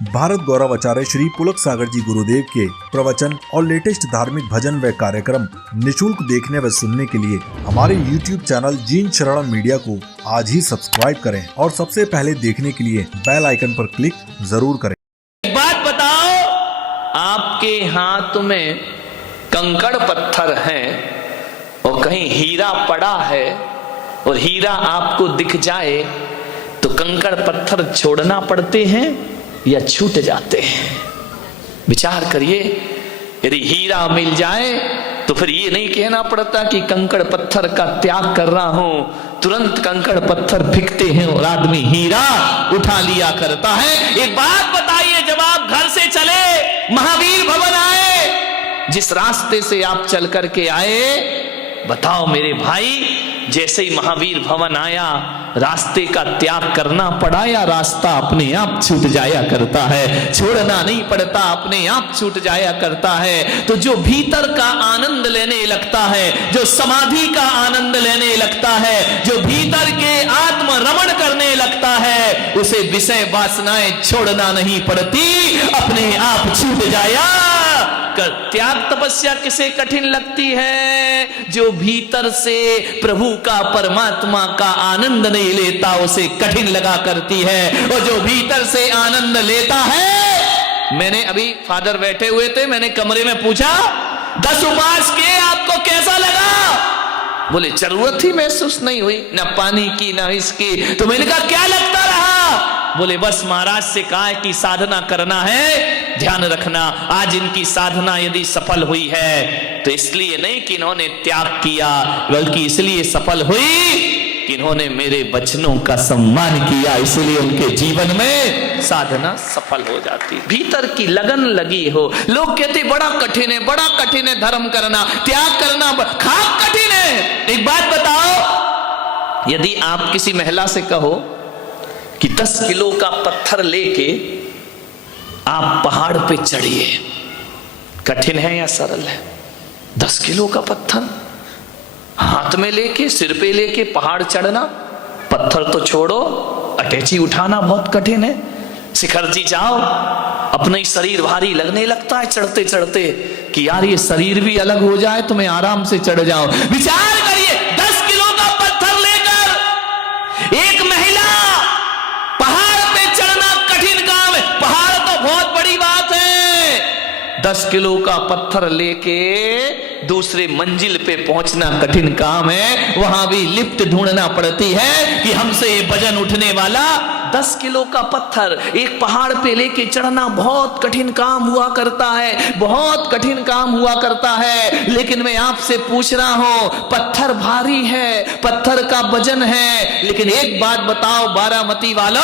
भारत गौरव आचार्य श्री पुलक सागर जी गुरुदेव के प्रवचन और लेटेस्ट धार्मिक भजन व कार्यक्रम निशुल्क देखने व सुनने के लिए हमारे YouTube चैनल जीन शरणम मीडिया को आज ही सब्सक्राइब करें और सबसे पहले देखने के लिए बेल आइकन पर क्लिक जरूर करें। एक बात बताओ, आपके हाथ में कंकड़ पत्थर है और कहीं हीरा पड़ा है और हीरा आपको दिख जाए तो कंकड़ पत्थर छोड़ना पड़ते हैं या छूट जाते हैं? विचार करिए। यदि हीरा मिल जाए तो फिर ये नहीं कहना पड़ता कि कंकड़ पत्थर का त्याग कर रहा हूं, तुरंत कंकड़ पत्थर बिकते हैं और आदमी हीरा उठा लिया करता है। एक बात बताइए, जब आप घर से चले, महावीर भवन आए, जिस रास्ते से आप चल करके आए, बताओ मेरे भाई, जैसे ही महावीर भवन आया, रास्ते का त्याग करना पड़ा या रास्ता अपने आप छूट जाया करता है? छोड़ना नहीं पड़ता, अपने आप छूट जाया करता है। तो जो भीतर का आनंद लेने लगता है, जो समाधि का आनंद लेने लगता है, जो भीतर के आत्म रमण करने लगता है, उसे विषय वासनाएं छोड़ना नहीं पड़ती, अपने आप छूट जाया। त्याग तपस्या किसे कठिन लगती है? जो भीतर से प्रभु का, परमात्मा का आनंद नहीं लेता, उसे कठिन लगा करती है। और जो भीतर से आनंद लेता है, मैंने अभी फादर बैठे हुए थे, मैंने कमरे में पूछा 10 उपवास के आपको कैसा लगा? बोले जरूरत ही महसूस नहीं हुई, ना पानी की ना इसकी। तो मैंने कहा क्या लगता रहा? बोले बस महाराज से कहा है कि साधना करना है, ध्यान रखना, आज इनकी साधना यदि सफल हुई है तो इसलिए नहीं कि इन्होंने त्याग किया, बल्कि इसलिए सफल हुई कि इन्होंने मेरे वचनों का सम्मान किया, इसलिए उनके जीवन में साधना सफल हो जाती। भीतर की लगन लगी हो। लोग कहते बड़ा कठिन है, बड़ा कठिन है धर्म करना, त्याग करना खाक कठिन है। एक बात बताओ, यदि आप किसी महिला से कहो कि 10 किलो का पत्थर लेके आप पहाड़ पे चढ़िए, कठिन है या सरल है? 10 किलो का पत्थर हाथ में लेके, सिर पे लेके पहाड़ चढ़ना, पत्थर तो छोड़ो, अटैची उठाना बहुत कठिन है। शिखर जी जाओ, अपना ही शरीर भारी लगने लगता है चढ़ते चढ़ते कि यार ये शरीर भी अलग हो जाए तो मैं आराम से चढ़ जाऊं। विचार करिए, 10 किलो का पत्थर लेकर एक महिला पहाड़ पे चढ़ना कठिन काम है। पहाड़ तो बहुत बड़ी बात है, 10 किलो का पत्थर लेके दूसरे मंजिल पे पहुंचना कठिन काम है। वहां भी लिफ्ट ढूंढना पड़ती है कि हमसे ये वजन उठने वाला 10 किलो का पत्थर एक पहाड़ पे लेके चढ़ना बहुत कठिन काम हुआ करता है, बहुत कठिन काम हुआ करता है। लेकिन मैं आपसे पूछ रहा हूं, पत्थर भारी है, पत्थर का वजन है, लेकिन एक बात बताओ बारामती वालों,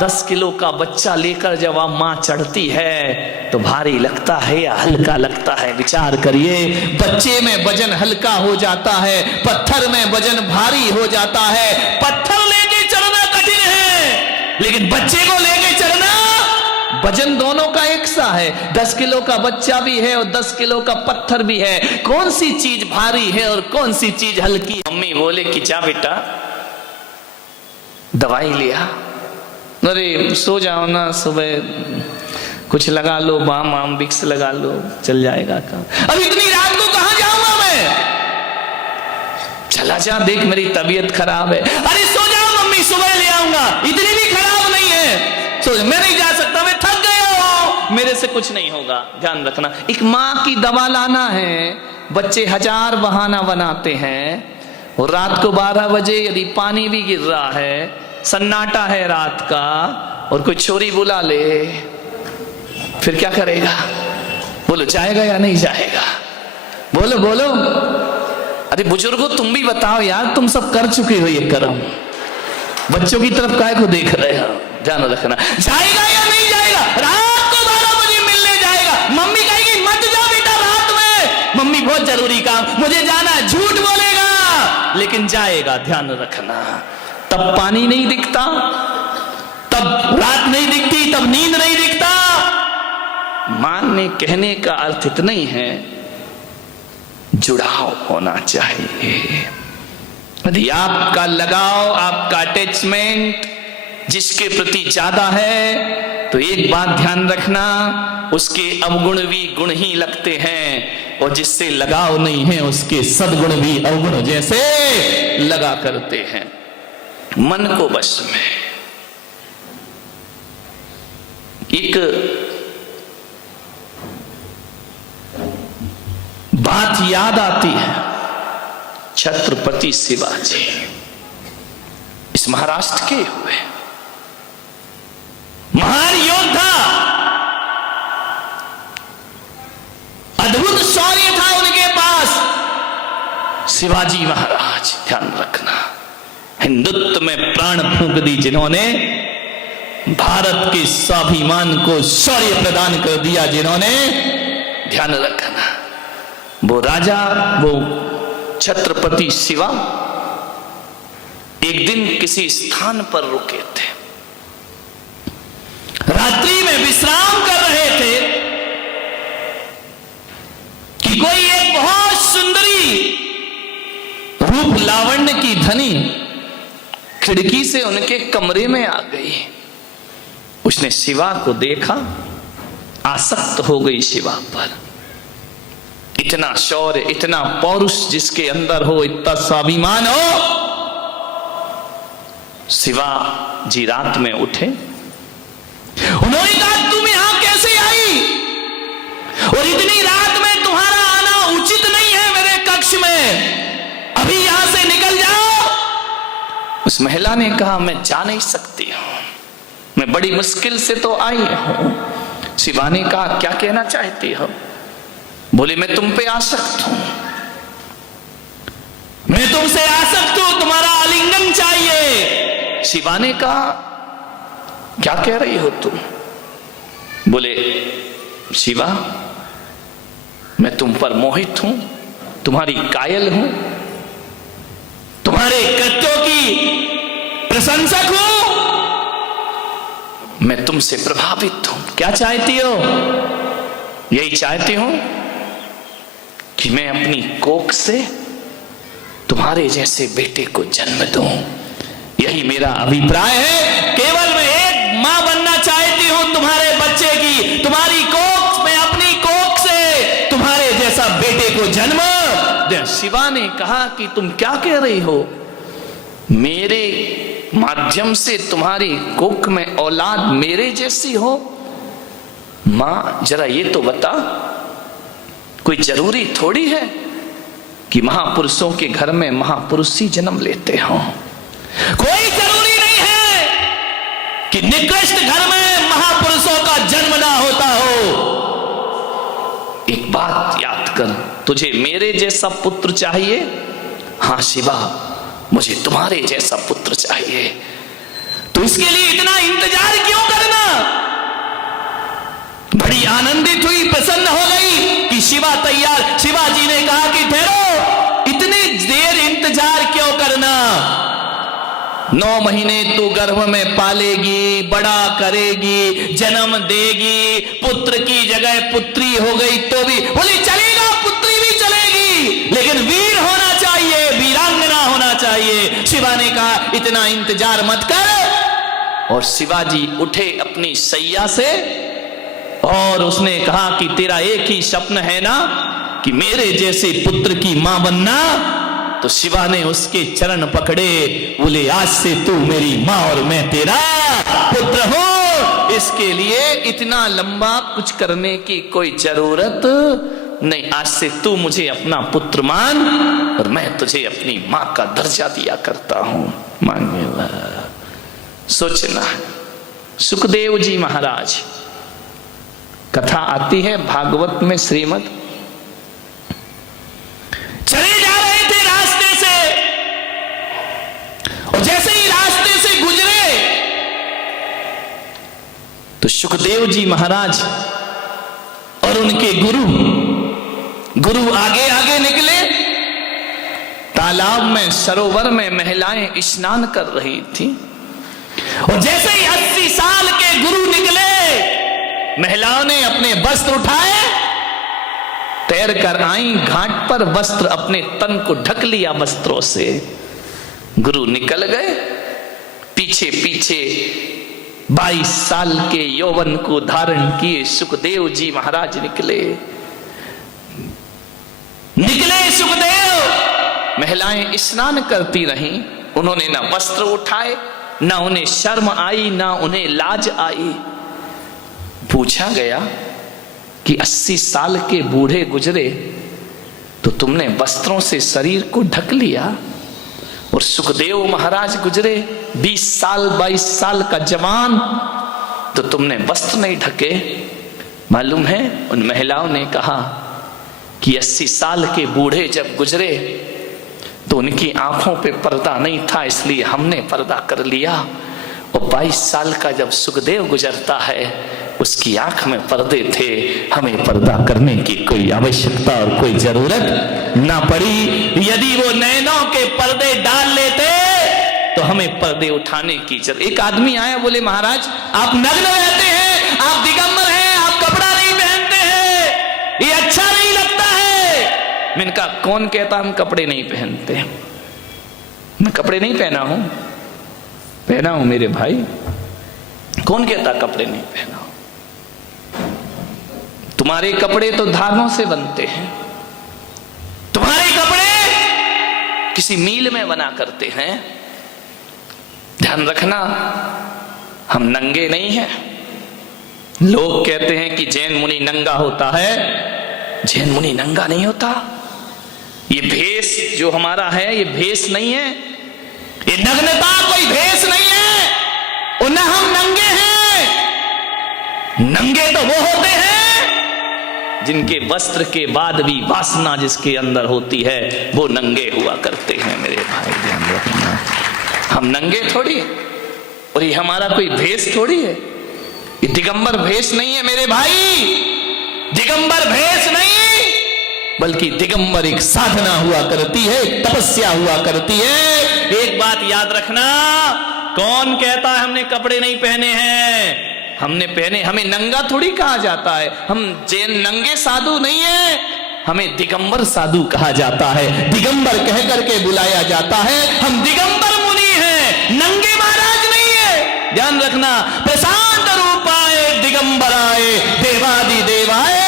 10 किलो का बच्चा लेकर जब आप मां चढ़ती है तो भारी लगता है या हल्का लगता है? विचार करिए। बच्चे में वजन हल्का हो जाता है, पत्थर में वजन भारी हो जाता है। पत्थर लेके चढ़ना कठिन है, लेकिन बच्चे को लेके चढ़ना, वजन दोनों का एक सा है। 10 किलो का बच्चा भी है और 10 किलो का पत्थर भी है। कौन सी चीज भारी है और कौन सी चीज हल्की? मम्मी बोले कि जा बेटा दवाई लिया, अरे सो जाओ ना, सुबह कुछ लगा लो, बाम वाम विक्स लगा लो, चल जाएगा काम। अब इतनी रात को कहां जाऊंगा मैं? चला जा, देख मेरी तबीयत खराब है। अरे सो जाओ मम्मी, सुबह ले आऊंगा, इतनी भी खराब नहीं है, सो मैं नहीं जा सकता, मैं थक गया हूं, मेरे से कुछ नहीं होगा। ध्यान रखना, एक माँ की दवा लाना है। बच्चे 1000 बहाना बनाते हैं और रात को 12 बजे यदि पानी भी गिर रहा है, सन्नाटा है रात का, और कोई छोरी बुला ले, फिर क्या करेगा? बोलो जाएगा या नहीं जाएगा? बोलो बोलो। अरे बुजुर्गों तुम भी बताओ यार, तुम सब कर चुके हो ये कर्म, बच्चों की तरफ काहे को देख रहे हो? ध्यान रखना, जाएगा या नहीं जाएगा? रात को 12 बजे मिलने जाएगा, मम्मी कहेगी मत जा बेटा रात में, मम्मी बहुत जरूरी काम, मुझे जाना, झूठ बोलेगा लेकिन जाएगा। ध्यान रखना, तब पानी नहीं दिखता, तब रात नहीं दिखती, तब नींद नहीं दिखता। मानने कहने का अर्थ इतना ही है, जुड़ाव होना चाहिए। यदि आपका लगाव, आपका अटैचमेंट जिसके प्रति ज्यादा है तो एक बात ध्यान रखना, उसके अवगुण भी गुण ही लगते हैं, और जिससे लगाव नहीं है उसके सद्गुण भी अवगुण जैसे लगा करते हैं। मन को वश में। एक बात याद आती है, छत्रपति शिवाजी इस महाराष्ट्र के हुए महान योद्धा, अद्भुत शौर्य था उनके पास। शिवाजी महाराज, ध्यान रखना, हिंदुत्व में प्राण फूंक दी जिन्होंने, भारत के स्वाभिमान को शौर्य प्रदान कर दिया जिन्होंने, ध्यान रखना। वो राजा, वो छत्रपति शिवा एक दिन किसी स्थान पर रुके थे, रात्रि में विश्राम कर रहे थे कि कोई एक बहुत सुंदरी रूप लावण्य की धनी खिड़की से उनके कमरे में आ गई। उसने शिवा को देखा, आसक्त हो गई शिवा पर। इतना शौर्य, इतना पौरुष जिसके अंदर हो, इतना स्वाभिमान हो। शिवा जी रात में उठे, उन्होंने कहा तुम यहां कैसे आई, और इतनी रात में तुम्हारा आना उचित नहीं है मेरे कक्ष में, अभी यहां से निकल जाओ। उस महिला ने कहा मैं जा नहीं सकती हूं, मैं बड़ी मुश्किल से तो आई हूं। शिवा ने कहा क्या कहना चाहती हो? बोले मैं तुम पे आसक्त हूं, मैं तुमसे आसक्त हूं, तुम्हारा आलिंगन चाहिए। शिवा ने कहा क्या कह रही हो तुम? बोले शिवा मैं तुम पर मोहित हूं, तुम्हारी कायल हूं, तुम्हारे कृत्यों की प्रशंसक हूं, मैं तुमसे प्रभावित हूं। क्या चाहती हो? यही चाहती हूं कि मैं अपनी कोख से तुम्हारे जैसे बेटे को जन्म दूं, यही मेरा अभिप्राय है। केवल मैं एक मां बनना चाहती हूं तुम्हारे बच्चे की, तुम्हारी कोख में, अपनी कोख से तुम्हारे जैसा बेटे को जन्म दे। शिवा ने कहा कि तुम क्या कह रही हो? मेरे माध्यम से तुम्हारी कोख में औलाद मेरे जैसी हो? मां जरा ये तो बता, कोई जरूरी थोड़ी है कि महापुरुषों के घर में महापुरुष ही जन्म लेते हों। कोई जरूरी नहीं है कि निकृष्ट घर में महापुरुषों का जन्म ना होता हो। एक बात याद कर, तुझे मेरे जैसा पुत्र चाहिए? हाँ शिवा, मुझे तुम्हारे जैसा पुत्र चाहिए। तो इसके लिए इतना इंतजार क्यों करना? बड़ी आनंदित हुई, प्रसन्न हो गई कि शिवा तैयार। शिवाजी ने कहा कि ठहरो, इतनी देर इंतजार क्यों करना? 9 महीने तू गर्भ में पालेगी, बड़ा करेगी, जन्म देगी, पुत्र की जगह पुत्री हो गई तो भी बोली चलेगा, पुत्री भी चलेगी, लेकिन वीर होना चाहिए, वीरांगना होना चाहिए। शिवा ने कहा इतना इंतजार मत कर। और शिवाजी उठे अपनी सैया से और उसने कहा कि तेरा एक ही स्वप्न है ना कि मेरे जैसे पुत्र की मां बनना? तो शिवा ने उसके चरण पकड़े, बोले आज से तू मेरी मां और मैं तेरा पुत्र हूं। इसके लिए इतना लंबा कुछ करने की कोई जरूरत नहीं। आज से तू मुझे अपना पुत्र मान और मैं तुझे अपनी मां का दर्जा दिया करता हूं। मांगेला सोचना। सुखदेव जी महाराज, कथा आती है भागवत में, श्रीमद्, चले जा रहे थे रास्ते से, और जैसे ही रास्ते से गुजरे तो सुखदेव जी महाराज और उनके गुरु आगे आगे निकले। तालाब में, सरोवर में महिलाएं स्नान कर रही थी, और जैसे ही 80 साल के गुरु निकले, महिलाओं ने अपने वस्त्र उठाए, तैर कर आई घाट पर, वस्त्र अपने तन को ढक लिया वस्त्रों से। गुरु निकल गए, पीछे पीछे 22 साल के यौवन को धारण किए सुखदेव जी महाराज निकले सुखदेव। महिलाएं स्नान करती रहीं, उन्होंने ना वस्त्र उठाए, ना उन्हें शर्म आई, ना उन्हें लाज आई। पूछा गया कि 80 साल के बूढ़े गुजरे तो तुमने वस्त्रों से शरीर को ढक लिया, और सुखदेव महाराज गुजरे 20 साल 22 साल का जवान, तो तुमने वस्त्र नहीं ढके। मालूम है उन महिलाओं ने कहा कि 80 साल के बूढ़े जब गुजरे तो उनकी आंखों पे पर्दा नहीं था, इसलिए हमने पर्दा कर लिया, और 22 साल का जब सुखदेव गुजरता है उसकी आंख में पर्दे थे, हमें पर्दा करने की कोई आवश्यकता और कोई जरूरत ना पड़ी। यदि वो नैनों के पर्दे डाल लेते तो हमें पर्दे उठाने की जरूरत। एक आदमी आया, बोले महाराज आप नग्न रहते हैं, आप दिगंबर हैं, आप कपड़ा नहीं पहनते हैं, ये अच्छा नहीं लगता है। मैंने कहा कौन कहता हम कपड़े नहीं पहनते? मैं कपड़े नहीं पहना हूं, पहना हूं मेरे भाई। कौन कहता कपड़े नहीं पहना? तुम्हारे कपड़े तो धागों से बनते हैं, तुम्हारे कपड़े किसी मील में बना करते हैं। ध्यान रखना, हम नंगे नहीं हैं। लोग कहते हैं कि जैन मुनि नंगा होता है, जैन मुनि नंगा नहीं होता। ये भेष जो हमारा है ये भेष नहीं है, ये नग्नता कोई भेष नहीं है, और न हम नंगे हैं। नंगे तो वो होते हैं जिनके वस्त्र के बाद भी वासना जिसके अंदर होती है, वो नंगे हुआ करते हैं मेरे भाई। ध्यान रखना, हम नंगे थोड़ी, और ये हमारा कोई भेष थोड़ी है, ये दिगंबर भेष नहीं है मेरे भाई। दिगंबर भेष नहीं, बल्कि दिगंबर एक साधना हुआ करती है, एक तपस्या हुआ करती है। एक बात याद रखना, कौन कहता है हमने कपड़े नहीं पहने हैं? हमने पहने, हमें नंगा थोड़ी कहा जाता है। हम जैन नंगे साधु नहीं है, हमें दिगंबर साधु कहा जाता है, दिगंबर कह करके बुलाया जाता है। हम दिगंबर मुनि हैं, नंगे महाराज नहीं है। ध्यान रखना, प्रशांत रूपाए दिगंबराए देवादि देवाए।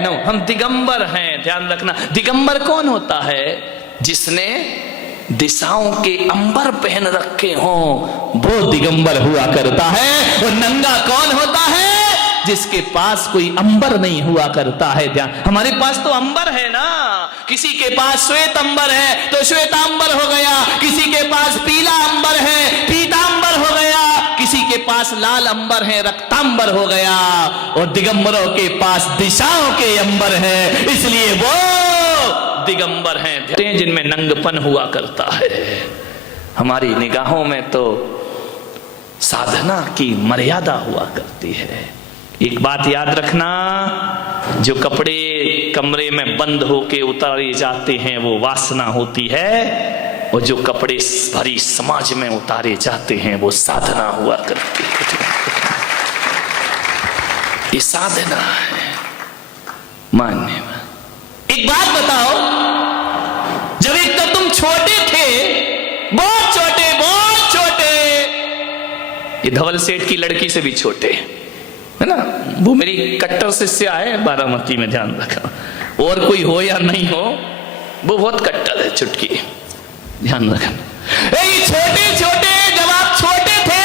नो, हम दिगंबर हैं। ध्यान रखना, दिगंबर कौन होता है? जिसने दिशाओं के अंबर पहन रखे हों, वो दिगंबर हुआ करता है। और नंगा कौन होता है? जिसके पास कोई अंबर नहीं हुआ करता है। ध्यान, हमारे पास तो अंबर है ना, किसी के पास श्वेत अंबर है तो श्वेतांबर हो गया, किसी के पास पीला अंबर है पीतांबर हो गया, किसी के पास लाल अंबर है रक्तांबर हो गया, और दिगंबरों के पास दिशाओं के अंबर है, इसलिए वो दिगंबर हैं जिनमें नंगपन हुआ करता है। हमारी निगाहों में तो साधना की मर्यादा हुआ करती है। एक बात याद रखना, जो कपड़े कमरे में बंद होके उतारे जाते हैं वो वासना होती है, और जो कपड़े भरी समाज में उतारे जाते हैं वो साधना हुआ करती है। ये साधना है मानने में। एक बात बताओ, जब एक तो तुम छोटे थे, बहुत छोटे, बहुत छोटे, ये धवल सेठ की लड़की से भी छोटे है ना, वो मेरी कट्टर शिष्य है बारामती में। ध्यान रखना, और कोई हो या नहीं हो, वो बहुत कट्टर है, चुटकी। ध्यान रखना, ये छोटे छोटे, जब आप छोटे थे,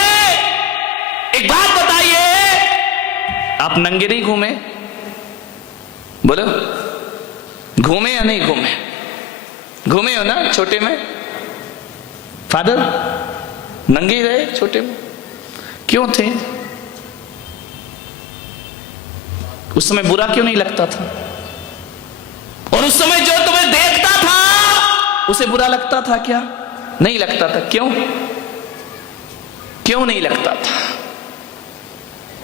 एक बात बताइए, आप नंगे नहीं घूमे? बोलो, घूमे या नहीं घूमे? घूमे हो ना छोटे में? फादर नंगे रहे छोटे में, क्यों थे? उस समय बुरा क्यों नहीं लगता था? और उस समय जो तुम्हें देखता था उसे बुरा लगता था क्या? नहीं लगता था। क्यों? क्यों नहीं लगता था?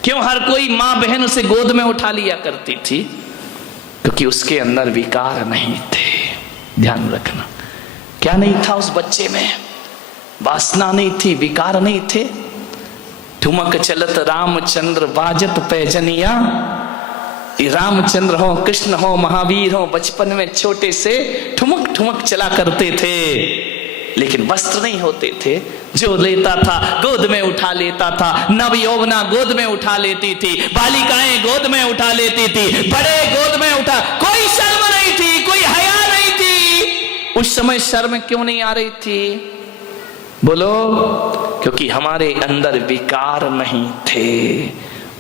क्यों हर कोई मां बहन उसे गोद में उठा लिया करती थी? क्योंकि उसके अंदर विकार नहीं थे। ध्यान रखना, क्या नहीं था उस बच्चे में? वासना नहीं थी, विकार नहीं थे। ठुमक चलत रामचंद्र बाजत पैजनिया। रामचंद्र हो, कृष्ण हो, महावीर हो, बचपन में छोटे से ठुमक ठुमक चला करते थे। लेकिन वस्त्र नहीं होते थे। जो लेता था गोद में उठा लेता था, नव यौवना गोद में उठा लेती थी, बालिकाएं गोद में उठा लेती थी, बड़े गोद में उठा, कोई शर्म नहीं थी, कोई हया नहीं थी। उस समय शर्म क्यों नहीं आ रही थी? बोलो, क्योंकि हमारे अंदर विकार नहीं थे।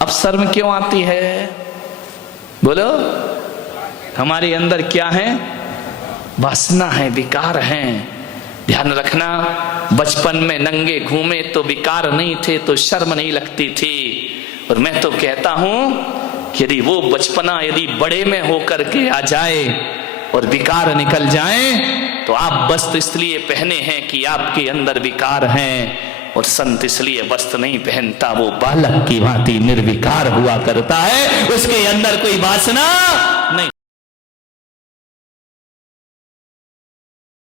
अब शर्म क्यों आती है? बोलो, हमारे अंदर क्या है? वासना है, विकार हैं। ध्यान रखना, बचपन में नंगे घूमे तो विकार नहीं थे, तो शर्म नहीं लगती थी। और मैं तो कहता हूं कि यदि वो बचपना यदि बड़े में होकर के आ जाए और विकार निकल जाए, तो आप वस्त्र इसलिए पहने हैं कि आपके अंदर विकार हैं, और संत इसलिए वस्त्र नहीं पहनता, वो बालक की भांति निर्विकार हुआ करता है, उसके अंदर कोई वासना